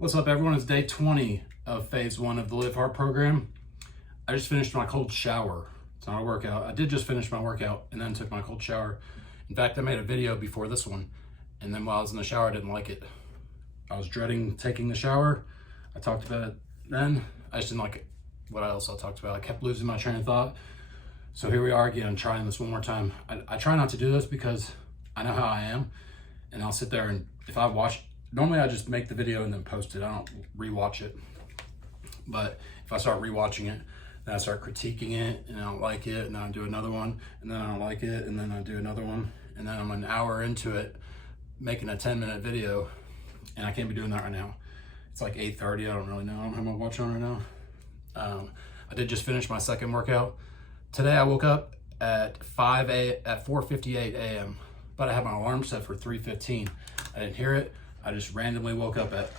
What's up, everyone? It's day 20 of phase 1 of the Live Hard program. I just finished my cold shower. It's not a workout. I did just finish my workout and then took my cold shower. In fact, I made a video before this one, and then while I was in the shower, I didn't like it. I was dreading taking the shower. I talked about it then. I just didn't like it. What else I talked about? I kept losing my train of thought. So here we are again, trying this one more time. I try not to do this because I know how I am, and I'll sit there and if I watch, normally I just make the video and then post it. I don't rewatch it. But if I start rewatching it, then I start critiquing it and I don't like it, and then I do another one, and then I don't like it, and then I do another one, and then I'm an hour into it making a 10-minute video, and I can't be doing that right now. It's like 8:30, I don't really know. I don't have my watch on right now. I did just finish my second workout. Today I woke up at 4:58 a.m., but I had my alarm set for 3:15. I didn't hear it. I just randomly woke up at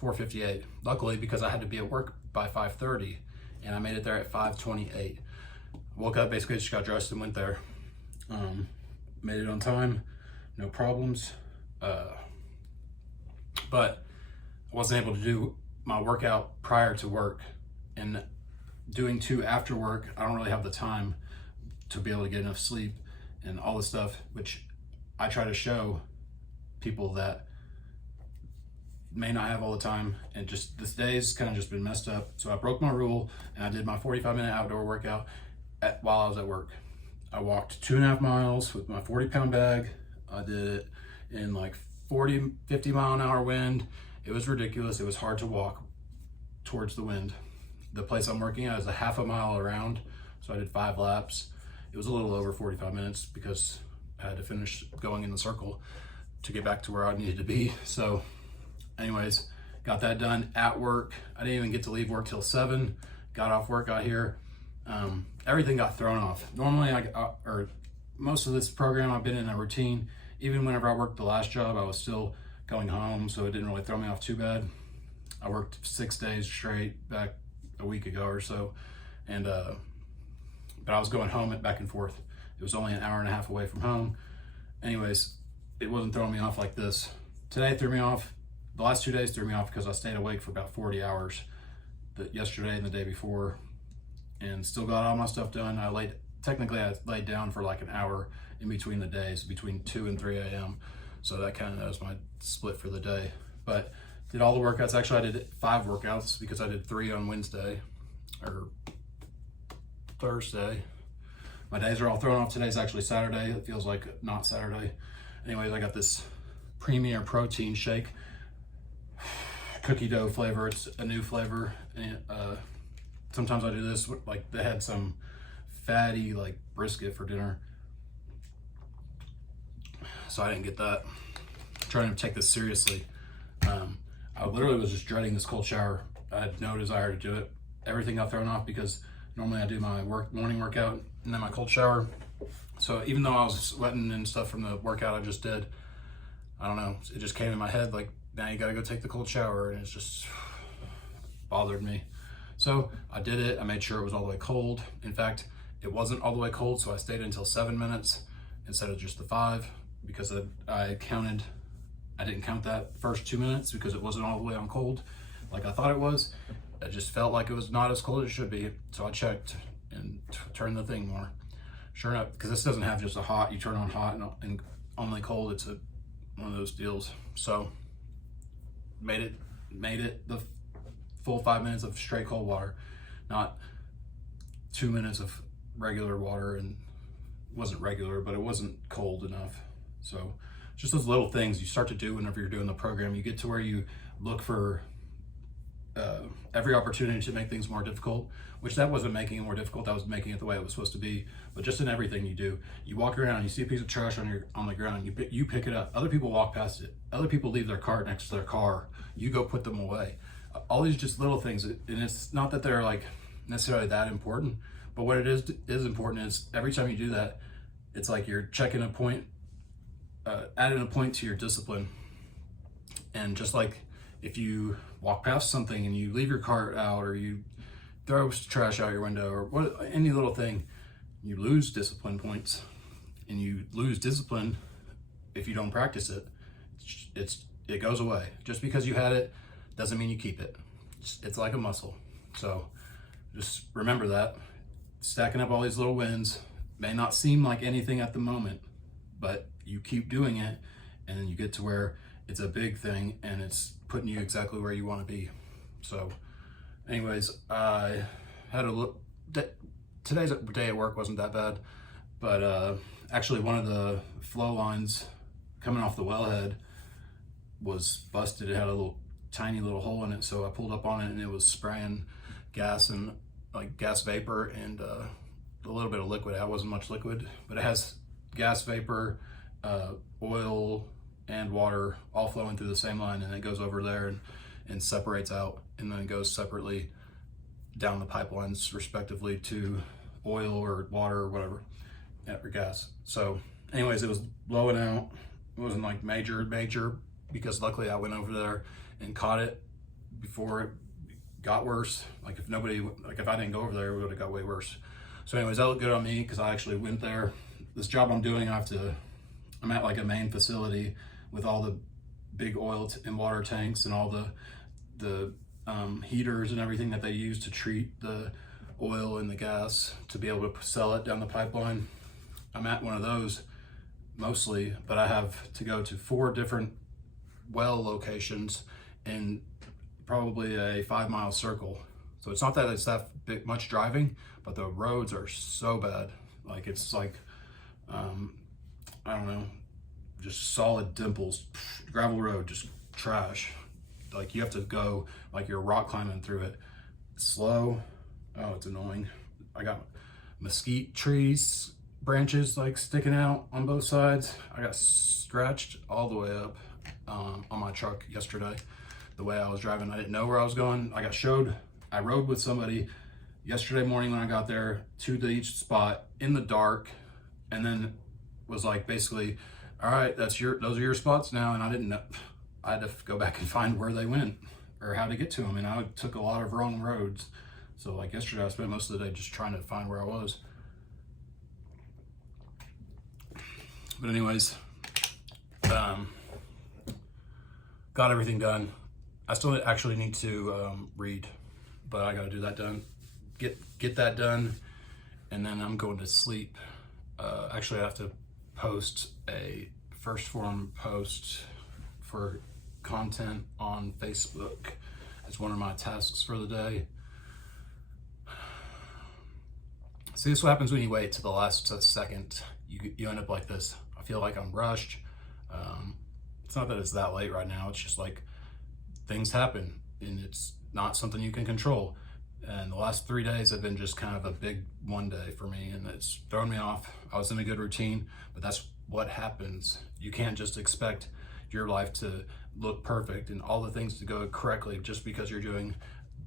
4:58. Luckily, because I had to be at work by 5:30, and I made it there at 5:28. Woke up, basically just got dressed and went there. Made it on time, no problems. But I wasn't able to do my workout prior to work, and doing 2 after work, I don't really have the time to be able to get enough sleep and all this stuff, which I try to show people that may not have all the time, and just this day's kind of just been messed up. So I broke my rule and I did my 45-minute outdoor workout while I was at work. I walked 2.5 miles with my 40-pound bag. I did it in like 50 mile an hour wind. It was ridiculous. It was hard to walk towards the wind. The place I'm working at is a half a mile around, so I did 5 laps. It was a little over 45 minutes because I had to finish going in the circle to get back to where I needed to be. So anyways, got that done at work. I didn't even get to leave work till 7. Got off work, got here. Everything got thrown off. Normally, or most of this program, I've been in a routine. Even whenever I worked the last job, I was still going home, so it didn't really throw me off too bad. I worked 6 days straight back a week ago or so, and but I was going home and back and forth. It was only an hour and a half away from home. Anyways, it wasn't throwing me off like this. Today threw me off. The last 2 days threw me off because I stayed awake for about 40 hours yesterday and the day before, and still got all my stuff done. I laid down for like an hour in between the days, between 2 and 3 a.m. So that kind of was my split for the day. But did all the workouts. Actually, I did 5 workouts because I did 3 on Wednesday or Thursday. My days are all thrown off. Today's actually Saturday. It feels like not Saturday. Anyways, I got this Premier Protein Shake, cookie dough flavor. It's a new flavor. And sometimes I do this, like they had some fatty like brisket for dinner, so I didn't get that. I'm trying to take this seriously. I literally was just dreading this cold shower. I had no desire to do it. Everything got thrown off because normally I do my morning workout and then my cold shower. So even though I was sweating and stuff from the workout I just did, I don't know, it just came in my head like, now you gotta go take the cold shower, and it's just bothered me. So I did it. I made sure it was all the way cold. In fact, it wasn't all the way cold, so I stayed until 7 minutes instead of just the 5, because I didn't count that first 2 minutes because it wasn't all the way on cold like I thought it was. It just felt like it was not as cold as it should be. So I checked and turned the thing more. Sure enough, because this doesn't have just a hot, you turn on hot and only cold. It's one of those deals. So made it the full 5 minutes of straight cold water, not 2 minutes of regular water. And it wasn't regular, but it wasn't cold enough. So just those little things you start to do whenever you're doing the program. You get to where you look for every opportunity to make things more difficult, which that wasn't making it more difficult. That was making it the way it was supposed to be. But just in everything you do, you walk around, you see a piece of trash on the ground, you pick it up. Other people walk past it. Other people leave their cart next to their car. You go put them away. All these just little things, and it's not that they're like necessarily that important, but what it is important is every time you do that, it's like you're checking a point, adding a point to your discipline. And just like if you walk past something and you leave your cart out, or you throw trash out your window, or any little thing, you lose discipline points. And you lose discipline if you don't practice it. It's it goes away. Just because you had it doesn't mean you keep it. It's like a muscle. So just remember that. Stacking up all these little wins may not seem like anything at the moment, but you keep doing it, and then you get to where it's a big thing and it's putting you exactly where you want to be. So anyways, I had a look. Today's day at work wasn't that bad, but actually one of the flow lines coming off the wellhead was busted. It had a tiny little hole in it, so I pulled up on it and it was spraying gas and like gas vapor and a little bit of liquid. It wasn't much liquid, but it has gas vapor, oil, and water all flowing through the same line, and it goes over there and separates out, and then it goes separately down the pipelines respectively to oil or water or whatever, or gas. So anyways, it was blowing out. It wasn't like major, because luckily I went over there and caught it before it got worse. Like if I didn't go over there, it would have got way worse. So anyways, that looked good on me because I actually went there. This job I'm doing, I'm at like a main facility with all the big oil and water tanks and all the heaters and everything that they use to treat the oil and the gas to be able to sell it down the pipeline. I'm at one of those mostly, but I have to go to 4 different well locations in probably a 5-mile circle. So it's not that it's that much driving, but the roads are so bad. Like it's like, I don't know, just solid dimples, gravel road, just trash. Like you have to go like you're rock climbing through it. Slow. Oh, it's annoying. I got mesquite trees, branches like sticking out on both sides. I got scratched all the way up on my truck yesterday. The way I was driving, I didn't know where I was going. I rode with somebody yesterday morning when I got there to each spot in the dark, and then was like basically, all right, those are your spots now. And I didn't know. I had to go back and find where they went or how to get to them. And I took a lot of wrong roads. So like yesterday, I spent most of the day just trying to find where I was. But anyways, got everything done. I still actually need to read, but I got to do that done. Get that done, and then I'm going to sleep. Actually, I have to post a first form post for content on Facebook. It's one of my tasks for the day. See, this is what happens when you wait to the last second. You end up like this. I feel like I'm rushed. It's not that it's that late right now. It's just like things happen, and it's not something you can control. And the last 3 days have been just kind of a big one day for me, and it's thrown me off. I was in a good routine, but that's what happens. You can't just expect your life to look perfect and all the things to go correctly just because you're doing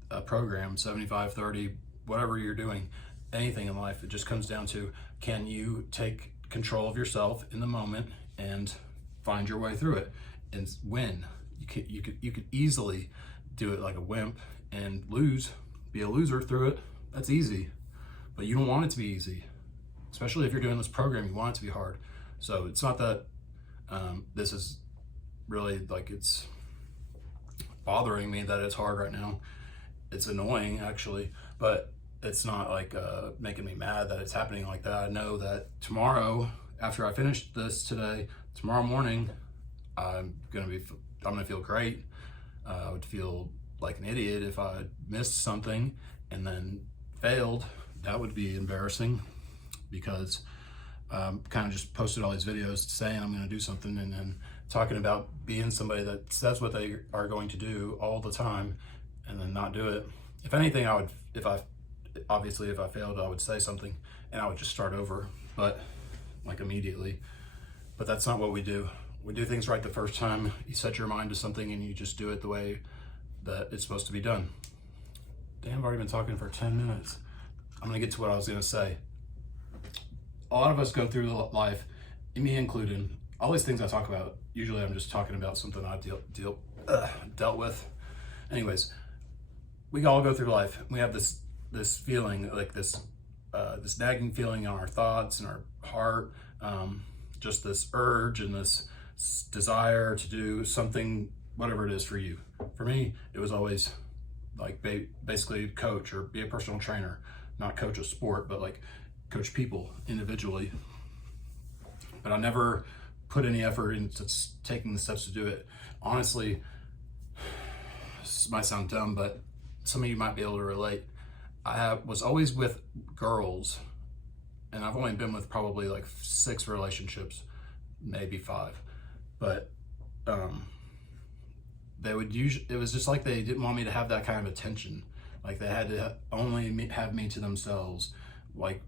a program, 75-30, whatever you're doing, anything in life. It just comes down to, can you take control of yourself in the moment and find your way through it and win? You could easily do it like a wimp and lose, be a loser through it. That's easy, but you don't want it to be easy, especially if you're doing this program. You want it to be hard. So it's not that this is really like it's bothering me that it's hard right now. It's annoying actually, but it's not like making me mad that it's happening like that. I know that tomorrow, after I finish this today, tomorrow morning, I'm gonna feel great. I would feel like an idiot if I missed something and then failed. That would be embarrassing because kind of just posted all these videos saying I'm gonna do something and then talking about being somebody that says what they are going to do all the time and then not do it. If anything, if I failed, I would say something and I would just start over, but like immediately. But that's not what we do. We do things right the first time. You set your mind to something and you just do it the way that it's supposed to be done. Damn, I've already been talking for 10 minutes. I'm gonna get to what I was gonna say. A lot of us go through life, me included, all these things I talk about, usually I'm just talking about something I dealt with. Anyways, we all go through life. We have this feeling, like this nagging feeling on our thoughts and our heart, just this urge and this desire to do something, whatever it is for you. For me, it was always like basically coach or be a personal trainer, not coach a sport, but like coach people individually. But I never put any effort into taking the steps to do it. Honestly, this might sound dumb, but some of you might be able to relate. I was always with girls, and I've only been with probably like 6 relationships, maybe 5. But they would usually, it was just like they didn't want me to have that kind of attention. Like they had to only have me to themselves. Like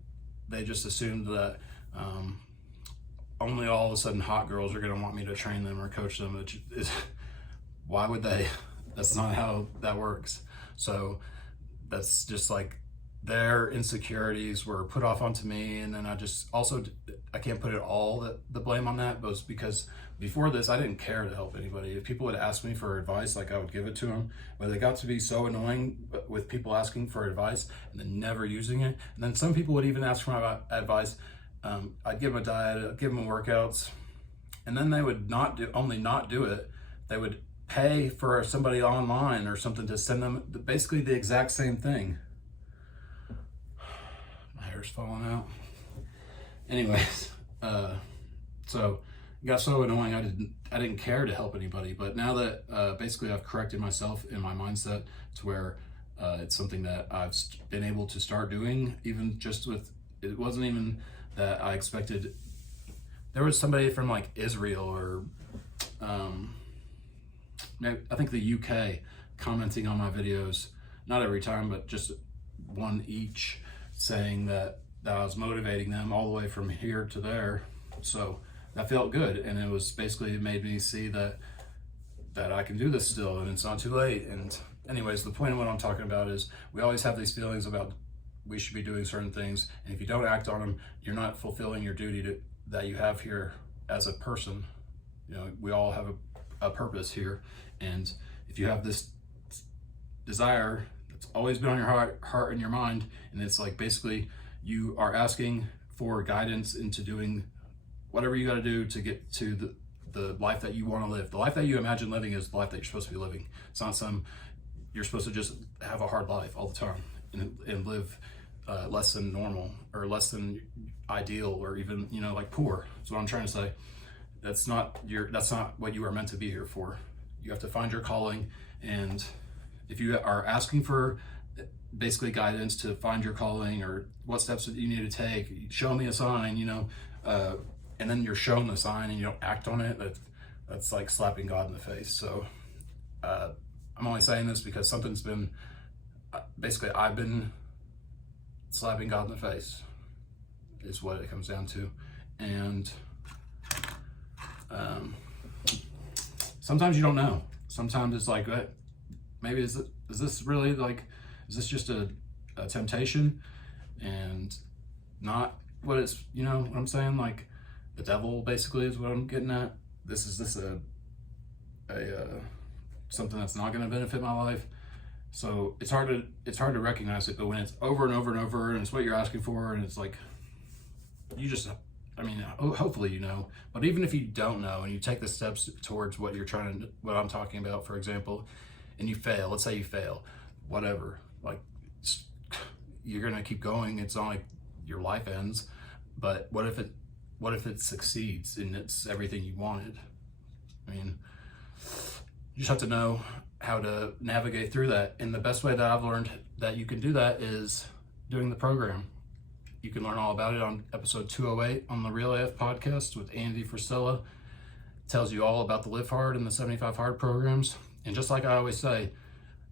they just assumed that only all of a sudden hot girls are gonna want me to train them or coach them. Why would they? That's not how that works. So that's just like their insecurities were put off onto me. And then I can't put it all the blame on that, but it's because before this, I didn't care to help anybody. If people would ask me for advice, like I would give it to them, but it got to be so annoying with people asking for advice and then never using it. And then some people would even ask for my advice. I'd give them a diet, I'd give them workouts, and then they would not do it. They would pay for somebody online or something to send them basically the exact same thing. My hair's falling out. Anyways, so it got so annoying I didn't care to help anybody. But now that basically I've corrected myself in my mindset to where it's something that I've been able to start doing, even just with, it wasn't even that I expected. There was somebody from like Israel or I think the UK commenting on my videos, not every time, but just one each, saying that I was motivating them all the way from here to there. So that felt good, and it was basically, it made me see that I can do this still, and it's not too late. And anyways, the point of what I'm talking about is we always have these feelings about we should be doing certain things, and if you don't act on them, you're not fulfilling your duty that you have here as a person. You know, we all have a purpose here, and if you have this desire that's always been on your heart and your mind, and it's like basically you are asking for guidance into doing whatever you got to do to get to the life that you want to live. The life that you imagine living is the life that you're supposed to be living. It's not you're supposed to just have a hard life all the time and live less than normal or less than ideal, or even, you know, like poor. That's what I'm trying to say. That's not what you are meant to be here for. You have to find your calling, and if you are asking for basically guidance to find your calling or what steps that you need to take, show me a sign, you know, and then you're shown the sign and you don't act on it, that's like slapping God in the face. So I'm only saying this because something's been, basically I've been slapping God in the face is what it comes down to. And sometimes you don't know. Sometimes it's like, maybe is this really like, is this just a temptation and not what it's, you know what I'm saying? Like the devil basically is what I'm getting at. Is this a something that's not going to benefit my life? So it's hard to recognize it, but when it's over and over and over, and it's what you're asking for, and it's like, you just, I mean, hopefully you know, but even if you don't know and you take the steps towards what I'm talking about, for example, and you fail, let's say you fail, whatever, like you're going to keep going. It's not like your life ends, but what if it succeeds and it's everything you wanted? I mean, you just have to know how to navigate through that. And the best way that I've learned that you can do that is doing the program. You can learn all about it on episode 208 on the Real AF podcast with Andy Frisella. It tells you all about the Live Hard and the 75 Hard programs. And just like I always say,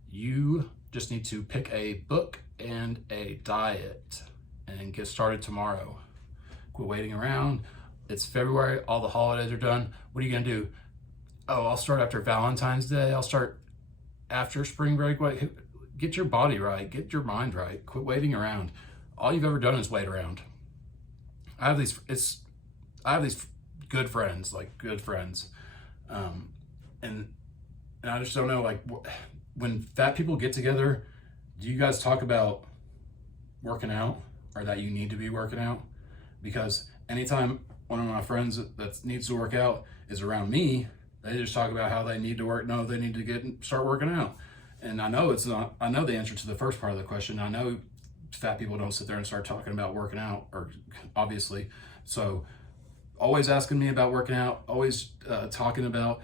you just need to pick a book and a diet and get started tomorrow. Quit waiting around. It's February, all the holidays are done. What are you gonna do? Oh, I'll start after Valentine's Day. I'll start after spring break. Get your body right, get your mind right. Quit waiting around. All you've ever done is wait around. I have these good friends, and I just don't know, like, when fat people get together, do you guys talk about working out or that you need to be working out? Because anytime one of my friends that needs to work out is around me, they just talk about how they need to work. No, they need to start working out. And I know it's not, I know the answer to the first part of the question. I know fat people don't sit there and start talking about working out, or obviously. So always asking me about working out, always talking about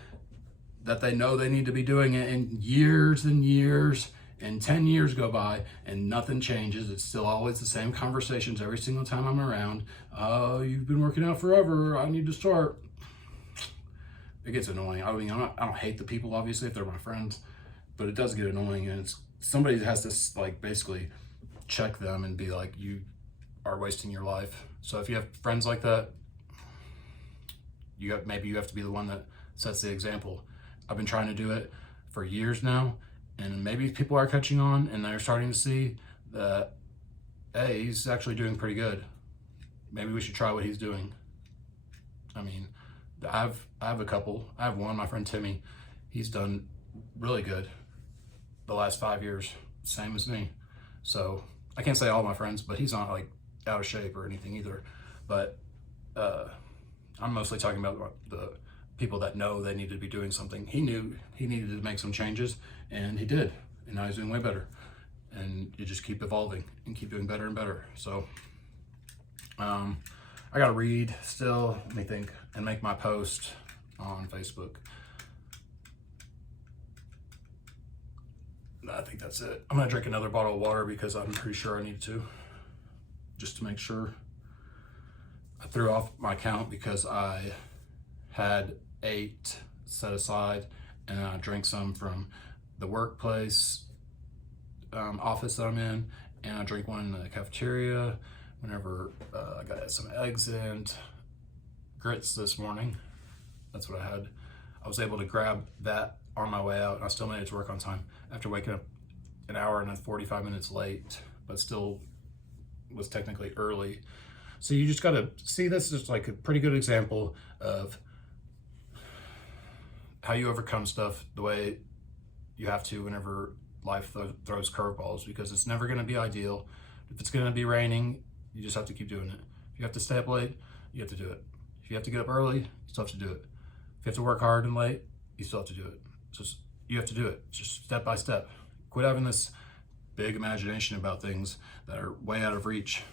that they know they need to be doing it, in years and years, and 10 years go by and nothing changes. It's still always the same conversations every single time I'm around. Oh, you've been working out forever, I need to start. It gets annoying. I mean, I don't hate the people, obviously, if they're my friends, but it does get annoying, and it's somebody has to like basically check them and be like, you are wasting your life. So if you have friends like that, maybe you have to be the one that sets the example. I've been trying to do it for years now, and maybe people are catching on and they're starting to see that, hey, he's actually doing pretty good. Maybe we should try what he's doing. I mean, I have a couple. I have one, my friend Timmy. He's done really good the last 5 years, same as me. So I can't say all my friends, but he's not like out of shape or anything either. But I'm mostly talking about the people that know they need to be doing something. He knew he needed to make some changes, and he did, and now he's doing way better. And you just keep evolving and keep doing better and better. So I gotta read still, let me think, and make my post on Facebook. I think that's it. I'm gonna drink another bottle of water because I'm pretty sure I need to, just to make sure. I threw off my count because I had 8 set aside, and I drank some from the workplace office that I'm in, and I drank one in the cafeteria whenever I got some eggs and grits this morning. That's what I had. I was able to grab that on my way out, and I still made it to work on time after waking up an hour and 45 minutes late, but still was technically early. So you just gotta see, this is like a pretty good example of how you overcome stuff the way you have to whenever life throws curveballs, because it's never gonna be ideal. If it's gonna be raining, you just have to keep doing it. If you have to stay up late, you have to do it. If you have to get up early, you still have to do it. If you have to work hard and late, you still have to do it. You have to do it, just step by step. Quit having this big imagination about things that are way out of reach.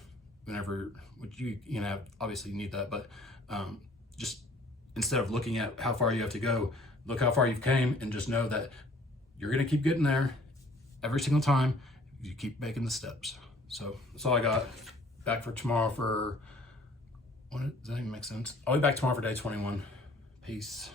Whenever, which you know, obviously you need that, but just instead of looking at how far you have to go, look how far you've came, and just know that you're gonna keep getting there every single time you keep making the steps. So that's all I got. Back for tomorrow for, does that even make sense? I'll be back tomorrow for day 21. Peace.